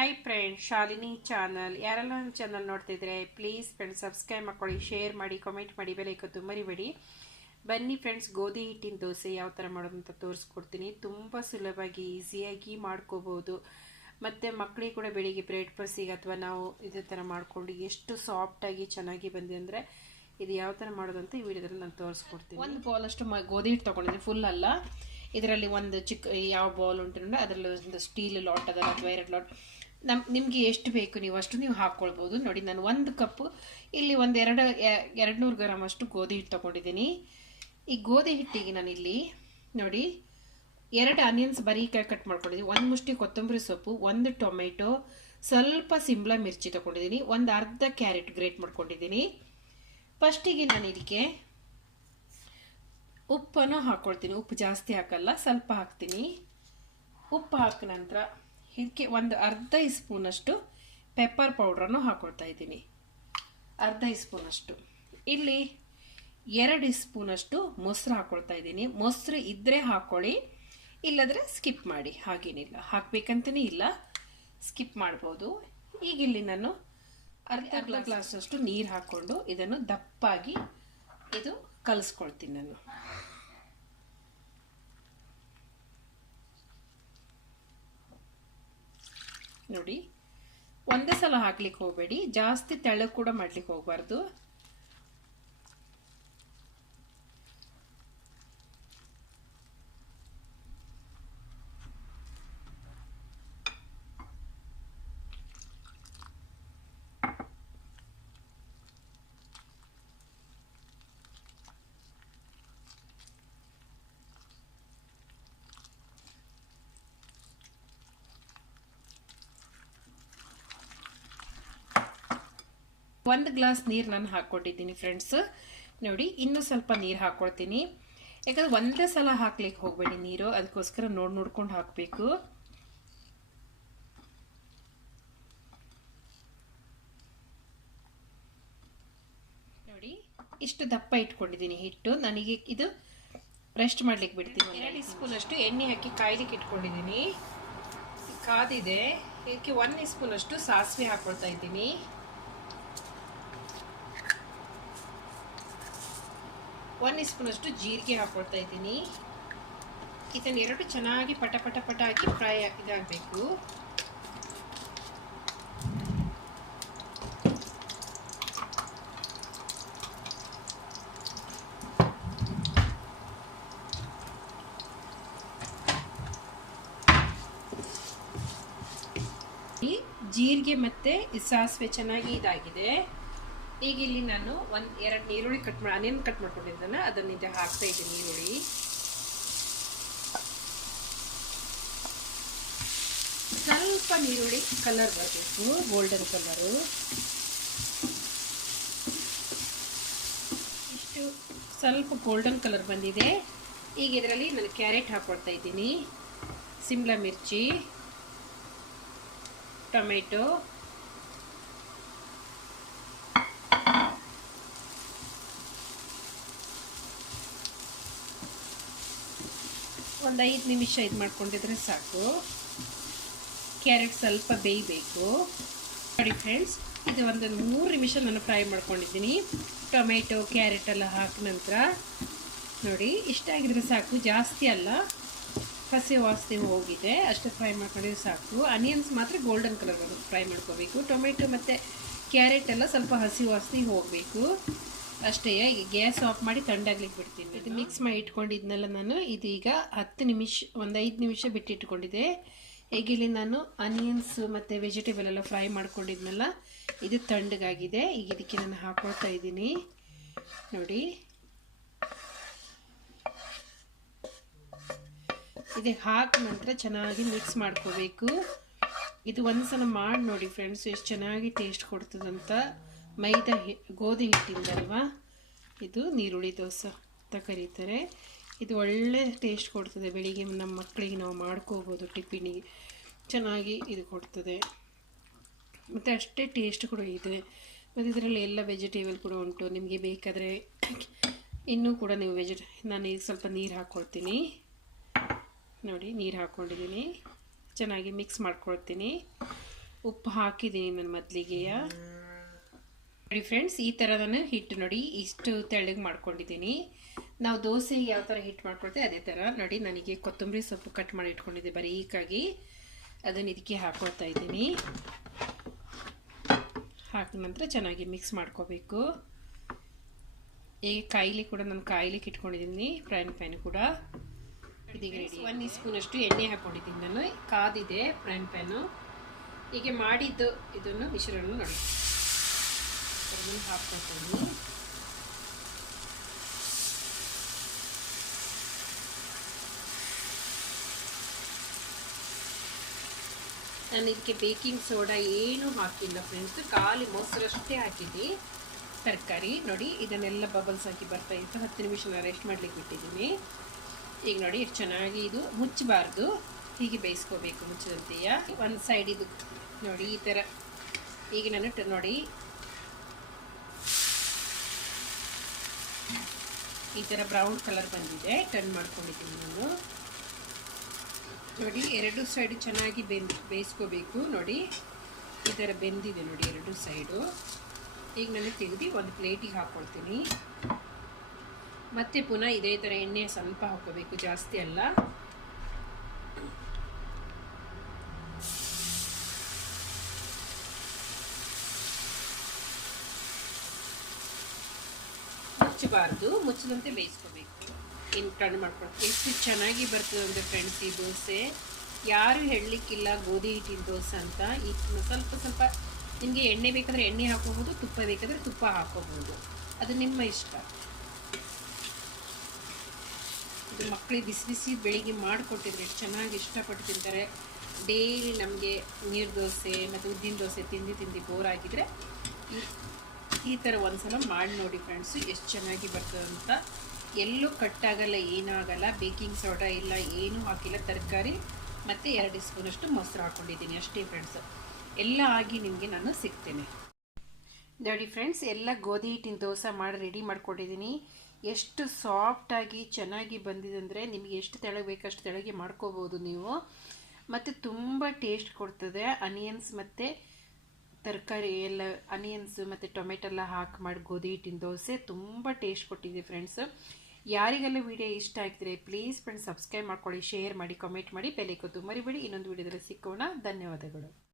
Hi friends, Shalini channel. ಯಾರೆಲ್ಲ ನನ್ನ channel ನೋಡ್ತಿದ್ರೆ ಪ್ಲೀಸ್ ಫ್ರೆಂಡ್ಸ್ ಸಬ್ಸ್ಕ್ರೈಬ್ ಮಾಡ್ಕೊಳ್ಳಿ, ಶೇರ್ ಮಾಡಿ, ಕಮೆಂಟ್ ಮಾಡಿ, ಬೆಲ್ ಐಕಾನ್ ಮರಿಬೇಡಿ. ಬನ್ನಿ ಫ್ರೆಂಡ್ಸ್, ಗೋಧಿ ಹಿಟ್ಟಿನ ದೋಸೆ ಯಾವ ಥರ ಮಾಡೋದು ಅಂತ ತೋರಿಸ್ಕೊಡ್ತೀನಿ. ತುಂಬ ಸುಲಭವಾಗಿ ಈಸಿಯಾಗಿ ಮಾಡ್ಕೋಬೋದು. ಮತ್ತು ಮಕ್ಕಳಿಗೆ ಕೂಡ ಬೆಳಿಗ್ಗೆ ಬ್ರೇಕ್ಫಾಸ್ಟಿಗೆ ಅಥವಾ ನಾವು ಇದೇ ಥರ ಮಾಡ್ಕೊಂಡು ಎಷ್ಟು ಸಾಫ್ಟಾಗಿ ಚೆನ್ನಾಗಿ ಬಂದಿದೆ ಅಂದರೆ ಇದು ಯಾವ ಥರ ಮಾಡೋದಂತ ಈ ವಿಡಿಯೋದಲ್ಲಿ ನಾನು ತೋರಿಸ್ಕೊಡ್ತೀನಿ. ಒಂದು ಬೌಲಷ್ಟು ಗೋಧಿ ಹಿಟ್ಟು ತೊಗೊಂಡಿದ್ದೀನಿ, ಫುಲ್ ಅಲ್ಲ. ಇದರಲ್ಲಿ ಒಂದು ಚಿಕ್ಕ ಯಾವ ಬೌಲ್ ಉಂಟು ಅಂದರೆ ಅದರಲ್ಲಿ ಒಂದು ಸ್ಟೀಲ್ ಲಾಟ್ ಅದಲ್ಲ ಅಥವಾ 2 ಲಾಟ್ ನಿಮಗೆ ಎಷ್ಟು ಬೇಕು ನೀವು ಅಷ್ಟು ನೀವು ಹಾಕ್ಕೊಳ್ಬೋದು. ನೋಡಿ, ನಾನು 1 ಕಪ್ ಇಲ್ಲಿ ಒಂದು 200 ಗ್ರಾಮ್ ಅಷ್ಟು ಗೋಧಿ ಹಿಟ್ಟು ತೊಗೊಂಡಿದ್ದೀನಿ. ಈ ಗೋಧಿ ಹಿಟ್ಟಿಗೆ ನಾನು ಇಲ್ಲಿ ನೋಡಿ 2 ಆನಿಯನ್ಸ್ ಬರೀಕಾಯಿ ಕಟ್ ಮಾಡ್ಕೊಂಡಿದ್ದೀನಿ, 1 ಮುಷ್ಟಿ ಕೊತ್ತಂಬರಿ ಸೊಪ್ಪು, 1 ಟೊಮೆಟೊ, ಸ್ವಲ್ಪ ಸಿಂಬ್ಲಾ ಮಿರ್ಚಿ ತೊಗೊಂಡಿದ್ದೀನಿ, ಒಂದು ಅರ್ಧ ಕ್ಯಾರೆಟ್ ಗ್ರೇಟ್ ಮಾಡ್ಕೊಂಡಿದ್ದೀನಿ. ಫಸ್ಟಿಗೆ ನಾನು ಇದಕ್ಕೆ ಉಪ್ಪನ್ನು ಹಾಕ್ಕೊಳ್ತೀನಿ. ಉಪ್ಪು ಜಾಸ್ತಿ ಹಾಕಲ್ಲ, ಸ್ವಲ್ಪ ಹಾಕ್ತೀನಿ. ಉಪ್ಪು ಹಾಕಿದ ನಂತರ ಇದಕ್ಕೆ ಒಂದು ಅರ್ಧ ಸ್ಪೂನಷ್ಟು ಪೆಪ್ಪರ್ ಪೌಡ್ರನ್ನು ಹಾಕ್ಕೊಳ್ತಾ ಇದ್ದೀನಿ, ಅರ್ಧ ಸ್ಪೂನಷ್ಟು. ಇಲ್ಲಿ 2 ಸ್ಪೂನಷ್ಟು ಮೊಸರು ಹಾಕ್ಕೊಳ್ತಾ ಇದ್ದೀನಿ. ಮೊಸರು ಇದ್ದರೆ ಹಾಕ್ಕೊಳ್ಳಿ, ಇಲ್ಲದ್ರೆ ಸ್ಕಿಪ್ ಮಾಡಿ, ಹಾಗೇನಿಲ್ಲ, ಹಾಕಬೇಕಂತನೇ ಇಲ್ಲ, ಸ್ಕಿಪ್ ಮಾಡ್ಬೋದು. ಈಗ ಇಲ್ಲಿ ನಾನು ಅರ್ಧ ಗ್ಲಾಸಷ್ಟು ನೀರು ಹಾಕ್ಕೊಂಡು ಇದನ್ನು ದಪ್ಪಾಗಿ ಇದು ಕಲಿಸ್ಕೊಳ್ತೀನಿ ನಾನು. ನೋಡಿ, ಒಂದೇ ಸಲ ಹಾಕ್ಲಿಕ್ಕೆ ಹೋಗಬೇಡಿ, ಜಾಸ್ತಿ ತೆಳ್ಳಗೆ ಕೂಡ ಮಾಡ್ಲಿಕ್ಕೆ ಹೋಗಬಾರ್ದು. ಒಂದು ಗ್ಲಾಸ್ ನೀರು ನಾನು ಹಾಕ್ಕೊಟ್ಟಿದ್ದೀನಿ ಫ್ರೆಂಡ್ಸ್. ನೋಡಿ, ಇನ್ನೂ ಸ್ವಲ್ಪ ನೀರು ಹಾಕ್ಕೊಳ್ತೀನಿ, ಯಾಕಂದ್ರೆ ಒಂದೇ ಸಲ ಹಾಕ್ಲಿಕ್ಕೆ ಹೋಗಬೇಡಿ ನೀರು, ಅದಕ್ಕೋಸ್ಕರ ನೋಡ್ಕೊಂಡು ಹಾಕಬೇಕು. ನೋಡಿ, ಇಷ್ಟು ದಪ್ಪ ಇಟ್ಕೊಂಡಿದ್ದೀನಿ ಹಿಟ್ಟು. ನನಗೆ ಇದು ರೆಸ್ಟ್ ಮಾಡ್ಲಿಕ್ಕೆ ಬಿಡ್ತೀನಿ. 2 ಸ್ಪೂನ್ ಅಷ್ಟು ಎಣ್ಣೆ ಹಾಕಿ ಕಾಯ್ಲಿಕ್ಕೆ ಇಟ್ಕೊಂಡಿದ್ದೀನಿ, ಕಾದಿದೆ. ಇದಕ್ಕೆ 1 ಸ್ಪೂನ್ ಅಷ್ಟು ಸಾಸಿವೆ ಹಾಕ್ಕೊಳ್ತಾ ಇದ್ದೀನಿ, 1 ಸ್ಪೂನ್ ಅಷ್ಟು ಜೀರಿಗೆ ಹಾಕ್ಕೊಳ್ತಾ ಇದ್ದೀನಿ. ಇದನ್ನೆರಡು ಚೆನ್ನಾಗಿ ಪಟ ಪಟ ಪಟ ಹಾಕಿ ಫ್ರೈ ಇದಾಗಬೇಕು. ಈ ಜೀರಿಗೆ ಮತ್ತೆ ಸಾಸಿವೆ ಚೆನ್ನಾಗಿ ಇದಾಗಿದೆ. ಈಗ ಇಲ್ಲಿ ನಾನು 2 ಈರುಳ್ಳಿ ಆನಿಯನ್ ಕಟ್ ಮಾಡ್ಕೊಂಡಿದ್ದಾನೆ, ಅದನ್ನ ಇದು ಹಾಕ್ತಾ ಇದ್ದೀನಿ. ಈರುಳ್ಳಿ ಸ್ವಲ್ಪ ಈರುಳ್ಳಿ ಕಲರ್ ಬರಬೇಕು, ಗೋಲ್ಡನ್ ಕಲರು. ಇಷ್ಟು ಸ್ವಲ್ಪ ಗೋಲ್ಡನ್ ಕಲರ್ ಬಂದಿದೆ. ಈಗ ಇದರಲ್ಲಿ ನಾನು ಕ್ಯಾರೆಟ್ ಹಾಕ್ಕೊಳ್ತಾ ಇದ್ದೀನಿ, ಸಿಮ್ಲಾ ಮಿರ್ಚಿ, ಟೊಮೆಟೊ, ಒಂದು 5 ನಿಮಿಷ ಇದು ಮಾಡ್ಕೊಂಡಿದ್ರೆ ಸಾಕು. ಕ್ಯಾರೆಟ್ ಸ್ವಲ್ಪ ಬೇಯಬೇಕು. ನೋಡಿ ಫ್ರೆಂಡ್ಸ್, ಇದು ಒಂದು 3 ನಿಮಿಷ ನಾನು ಫ್ರೈ ಮಾಡ್ಕೊಂಡಿದ್ದೀನಿ. ಟೊಮೆಟೊ ಕ್ಯಾರೆಟ್ ಎಲ್ಲ ಹಾಕಿದ ನಂತರ ನೋಡಿ, ಇಷ್ಟಾಗಿದ್ರೆ ಸಾಕು, ಜಾಸ್ತಿ ಅಲ್ಲ, ಹಸಿ ವಾಸನೆ ಹೋಗಿದೆ ಅಷ್ಟು ಫ್ರೈ ಮಾಡ್ಕೊಂಡಿದ್ರೆ ಸಾಕು. ಆನಿಯನ್ಸ್ ಮಾತ್ರ ಗೋಲ್ಡನ್ ಕಲರ್ ಫ್ರೈ ಮಾಡ್ಕೋಬೇಕು. ಟೊಮೆಟೊ ಮತ್ತು ಕ್ಯಾರೆಟ್ ಎಲ್ಲ ಸ್ವಲ್ಪ ಹಸಿ ವಾಸನೆ ಹೋಗಬೇಕು ಅಷ್ಟೇ. ಈಗ ಗ್ಯಾಸ್ ಆಫ್ ಮಾಡಿ ತಣ್ಣಗಾಗ್ಲಿಕ್ಕೆ ಬಿಡ್ತೀನಿ. ಇದು ಮಿಕ್ಸ್ ಮಾಡಿ ಇಟ್ಕೊಂಡಿದ್ನೆಲ್ಲ ನಾನು ಇದೀಗ 10 ನಿಮಿಷ, ಒಂದು 5 ನಿಮಿಷ ಬಿಟ್ಟಿಟ್ಕೊಂಡಿದ್ದೆ. ಈಗ ಇಲ್ಲಿ ನಾನು ಆನಿಯನ್ಸ್ ಮತ್ತು ವೆಜಿಟೇಬಲ್ ಎಲ್ಲ ಫ್ರೈ ಮಾಡ್ಕೊಂಡಿದ್ನಲ್ಲ, ಇದು ತಣ್ಣಗಾಗಿದೆ. ಈಗ ಇದಕ್ಕೆ ನಾನು ಹಾಕ್ಕೊಳ್ತಾ ಇದ್ದೀನಿ. ನೋಡಿ, ಇದಕ್ಕೆ ಹಾಕಿದ ನಂತರ ಚೆನ್ನಾಗಿ ಮಿಕ್ಸ್ ಮಾಡ್ಕೋಬೇಕು. ಇದು ಒಂದ್ಸಲ ಮಾಡಿ ನೋಡಿ ಫ್ರೆಂಡ್ಸ್, ಎಷ್ಟು ಚೆನ್ನಾಗಿ ಟೇಸ್ಟ್ ಕೊಡ್ತದಂತ. ಮೈದಾ ಗೋಧಿ ಹಿಟ್ಟಿಂದಲ್ವಾ, ಇದು ನೀರುಳ್ಳಿ ದೋಸೆ ಅಂತ ಕರೀತಾರೆ. ಇದು ಒಳ್ಳೆ ಟೇಸ್ಟ್ ಕೊಡ್ತದೆ. ಬೆಳಿಗ್ಗೆ ನಮ್ಮ ಮಕ್ಕಳಿಗೆ ನಾವು ಮಾಡ್ಕೋಬೋದು, ಟಿಫಿನಿಗೆ ಚೆನ್ನಾಗಿ ಇದು ಕೊಡ್ತದೆ, ಮತ್ತು ಅಷ್ಟೇ ಟೇಸ್ಟ್ ಕೂಡ ಇದೆ. ಮತ್ತು ಇದರಲ್ಲಿ ಎಲ್ಲ ವೆಜಿಟೇಬಲ್ ಕೂಡ ಉಂಟು, ನಿಮಗೆ ಬೇಕಾದರೆ ಇನ್ನೂ ಕೂಡ ನೀವು ನಾನು ಈಗ ಸ್ವಲ್ಪ ನೀರು ಹಾಕ್ಕೊಳ್ತೀನಿ. ನೋಡಿ, ನೀರು ಹಾಕ್ಕೊಂಡಿದ್ದೀನಿ, ಚೆನ್ನಾಗಿ ಮಿಕ್ಸ್ ಮಾಡ್ಕೊಳ್ತೀನಿ. ಉಪ್ಪು ಹಾಕಿದ್ದೀನಿ ನಾನು ಮೊದಲಿಗೆಯ. ನೋಡಿ ಫ್ರೆಂಡ್ಸ್, ಈ ಥರ ನಾನು ಹಿಟ್ಟು ನೋಡಿ ಇಷ್ಟು ತೆಳ್ಳಗೆ ಮಾಡ್ಕೊಂಡಿದ್ದೀನಿ. ನಾವು ದೋಸೆಗೆ ಯಾವ ಥರ ಹಿಟ್ಟು ಮಾಡ್ಕೊಳ್ತೇವೆ ಅದೇ ಥರ. ನೋಡಿ, ನನಗೆ ಕೊತ್ತಂಬರಿ ಸೊಪ್ಪು ಕಟ್ ಮಾಡಿ ಇಟ್ಕೊಂಡಿದ್ದೆ ಬರೀಕಾಗಿ, ಅದನ್ನು ಇದಕ್ಕೆ ಹಾಕೊಳ್ತಾ ಇದ್ದೀನಿ. ಹಾಕಿದ ನಂತರ ಚೆನ್ನಾಗಿ ಮಿಕ್ಸ್ ಮಾಡ್ಕೋಬೇಕು. ಈಗ ಕಾಯಿಲೆ ಕೂಡ ನಾನು ಕಾಯಿಲಿಕ್ಕೆ ಇಟ್ಕೊಂಡಿದ್ದೀನಿ, ಫ್ರೈನ್ ಪ್ಯಾನ್ ಕೂಡ ಇದೀಗ ರೆಡಿ. 1 ಸ್ಪೂನ್ ಅಷ್ಟು ಎಣ್ಣೆ ಹಾಕ್ಕೊಂಡಿದ್ದೀನಿ ನಾನು, ಕಾದಿದೆ ಫ್ರೈನ್ ಪ್ಯಾನು. ಹೀಗೆ ಮಾಡಿದ್ದು ಇದನ್ನು ಮಿಶ್ರಣ ನೋಡಿ ಅದನ್ನು ಹಾಕ್ಕೊಳ್ತೀನಿ. ನಾನು ಇದಕ್ಕೆ ಬೇಕಿಂಗ್ ಸೋಡಾ ಏನೂ ಹಾಕಿಲ್ಲ ಫ್ರೆಂಡ್ಸ್, ಖಾಲಿ ಮೊಸರಷ್ಟೇ ಹಾಕಿದ್ದೆ. ತರಕಾರಿ ನೋಡಿ ಇದನ್ನೆಲ್ಲ ಬಬಲ್ಸ್ ಹಾಕಿ ಬರ್ತಾ ಇತ್ತು. 10 ನಿಮಿಷ ನಾನು ರೆಸ್ಟ್ ಮಾಡ್ಲಿಕ್ಕೆ ಬಿಟ್ಟಿದ್ದೀನಿ. ಈಗ ನೋಡಿ ಎಷ್ಟು ಚೆನ್ನಾಗಿ ಇದು ಮುಚ್ಚಬಾರ್ದು, ಹೀಗೆ ಬೇಯಿಸ್ಕೋಬೇಕು ಮುಚ್ಚದಂತೆಯ. ಒಂದು ಸೈಡ್ ಇದು ನೋಡಿ ಈ ಥರ. ಈಗ ನಾನು ನೋಡಿ ಈ ಥರ ಬ್ರೌನ್ ಕಲರ್ ಬಂದಿದೆ, ಟರ್ನ್ ಮಾಡ್ಕೊಂಡಿದ್ದೀನಿ ನಾನು. ನೋಡಿ ಎರಡು ಸೈಡ್ ಚೆನ್ನಾಗಿ ಬೇಯಿಸ್ಕೋಬೇಕು. ನೋಡಿ ಈ ಥರ ಬೆಂದಿದೆ ನೋಡಿ ಎರಡು ಸೈಡು. ಈಗ ನಾನು ತೆಗೆದು ಒಂದು ಪ್ಲೇಟಿಗೆ ಹಾಕ್ಕೊಳ್ತೀನಿ. ಮತ್ತೆ ಪುನಃ ಇದೇ ಥರ ಎಣ್ಣೆ ಸ್ವಲ್ಪ ಹಾಕೋಬೇಕು, ಜಾಸ್ತಿ ಅಲ್ಲ. ಮುಚ್ಚಬಾರ್ದು, ಮುಚ್ಚದಂತೆ ಬೇಯಿಸ್ಕೋಬೇಕು. ಇನ್ನು ಟರ್ನ್ ಮಾಡ್ಕೊಳ್ತೀವಿ. ಎಷ್ಟು ಚೆನ್ನಾಗಿ ಬರ್ತದೆ ಅಂದರೆ ಫ್ರೆಂಡ್ಸ್ ಈ ದೋಸೆ, ಯಾರು ಹೇಳಲಿಕ್ಕಿಲ್ಲ ಗೋಧಿ ಹಿಟ್ಟಿನ ದೋಸೆ ಅಂತ. ಈ ಸ್ವಲ್ಪ ಸ್ವಲ್ಪ ನಿಮಗೆ ಎಣ್ಣೆ ಬೇಕಾದರೆ ಎಣ್ಣೆ ಹಾಕೋಬೋದು, ತುಪ್ಪ ಬೇಕಾದರೆ ತುಪ್ಪ ಹಾಕೋಬೋದು, ಅದು ನಿಮ್ಮ ಇಷ್ಟ. ಇದು ಮಕ್ಕಳಿಗೆ ಬಿಸಿ ಬಿಸಿ ಬೆಳಿಗ್ಗೆ ಮಾಡಿಕೊಟ್ಟಿದ್ರೆ ಎಷ್ಟು ಚೆನ್ನಾಗಿ ಇಷ್ಟಪಟ್ಟು ತಿಂತಾರೆ. ಡೈಲಿ ನಮಗೆ ನೀರು ದೋಸೆ ಮತ್ತು ಉದ್ದಿನ ದೋಸೆ ತಿಂದು ಬೋರ್ ಆಗಿದ್ರೆ ಈ ಥರ ಒಂದ್ಸಲ ಮಾಡಿ ನೋಡಿ ಫ್ರೆಂಡ್ಸು, ಎಷ್ಟು ಚೆನ್ನಾಗಿ ಬರ್ತದೆ ಅಂತ. ಎಲ್ಲೂ ಕಟ್ಟಾಗಲ್ಲ, ಏನಾಗಲ್ಲ. ಬೇಕಿಂಗ್ ಸೋಡಾ ಇಲ್ಲ, ಏನೂ ಹಾಕಿಲ್ಲ. ತರಕಾರಿ ಮತ್ತು 2 ಸ್ಪೂನಷ್ಟು ಮೊಸರು ಹಾಕ್ಕೊಂಡಿದ್ದೀನಿ ಅಷ್ಟೇ ಫ್ರೆಂಡ್ಸು. ಎಲ್ಲ ಆಗಿ ನಿಮಗೆ ನಾನು ಸಿಗ್ತೇನೆ. ನೋಡಿ ಫ್ರೆಂಡ್ಸ್, ಎಲ್ಲ ಗೋಧಿ ಹಿಟ್ಟಿನ ದೋಸೆ ಮಾಡಿ ರೆಡಿ ಮಾಡ್ಕೊಂಡಿದ್ದೀನಿ. ಎಷ್ಟು ಸಾಫ್ಟಾಗಿ ಚೆನ್ನಾಗಿ ಬಂದಿದೆ ಅಂದರೆ, ನಿಮಗೆ ಎಷ್ಟು ತೆಳಗೆ ಬೇಕಷ್ಟು ತೆಳಗೆ ಮಾಡ್ಕೋಬೋದು ನೀವು. ಮತ್ತು ತುಂಬ ಟೇಸ್ಟ್ ಕೊಡ್ತದೆ. ಅನಿಯನ್ಸ್ ಮತ್ತು ತರಕಾರಿ ಎಲ್ಲ, ಅನಿಯನ್ಸು ಮತ್ತು ಟೊಮೆಟೊ ಎಲ್ಲ ಹಾಕಿ ಮಾಡಿ ಗೋಧಿ ಹಿಟ್ಟಿನ ದೋಸೆ ತುಂಬ ಟೇಸ್ಟ್ ಕೊಟ್ಟಿದೆ ಫ್ರೆಂಡ್ಸ್. ಯಾರಿಗೆಲ್ಲ ವಿಡಿಯೋ ಇಷ್ಟ ಆಗ್ತಿದೆ ಪ್ಲೀಸ್ ಫ್ರೆಂಡ್ಸ್ ಸಬ್ಸ್ಕ್ರೈಬ್ ಮಾಡ್ಕೊಳ್ಳಿ, ಶೇರ್ ಮಾಡಿ, ಕಮೆಂಟ್ ಮಾಡಿ, ಬೆಲ್ ಐಕಾನ್ ಮರಿಬೇಡಿ. ಇನ್ನೊಂದು ವಿಡಿಯೋದಲ್ಲಿ ಸಿಕ್ಕೋಣ. ಧನ್ಯವಾದಗಳು.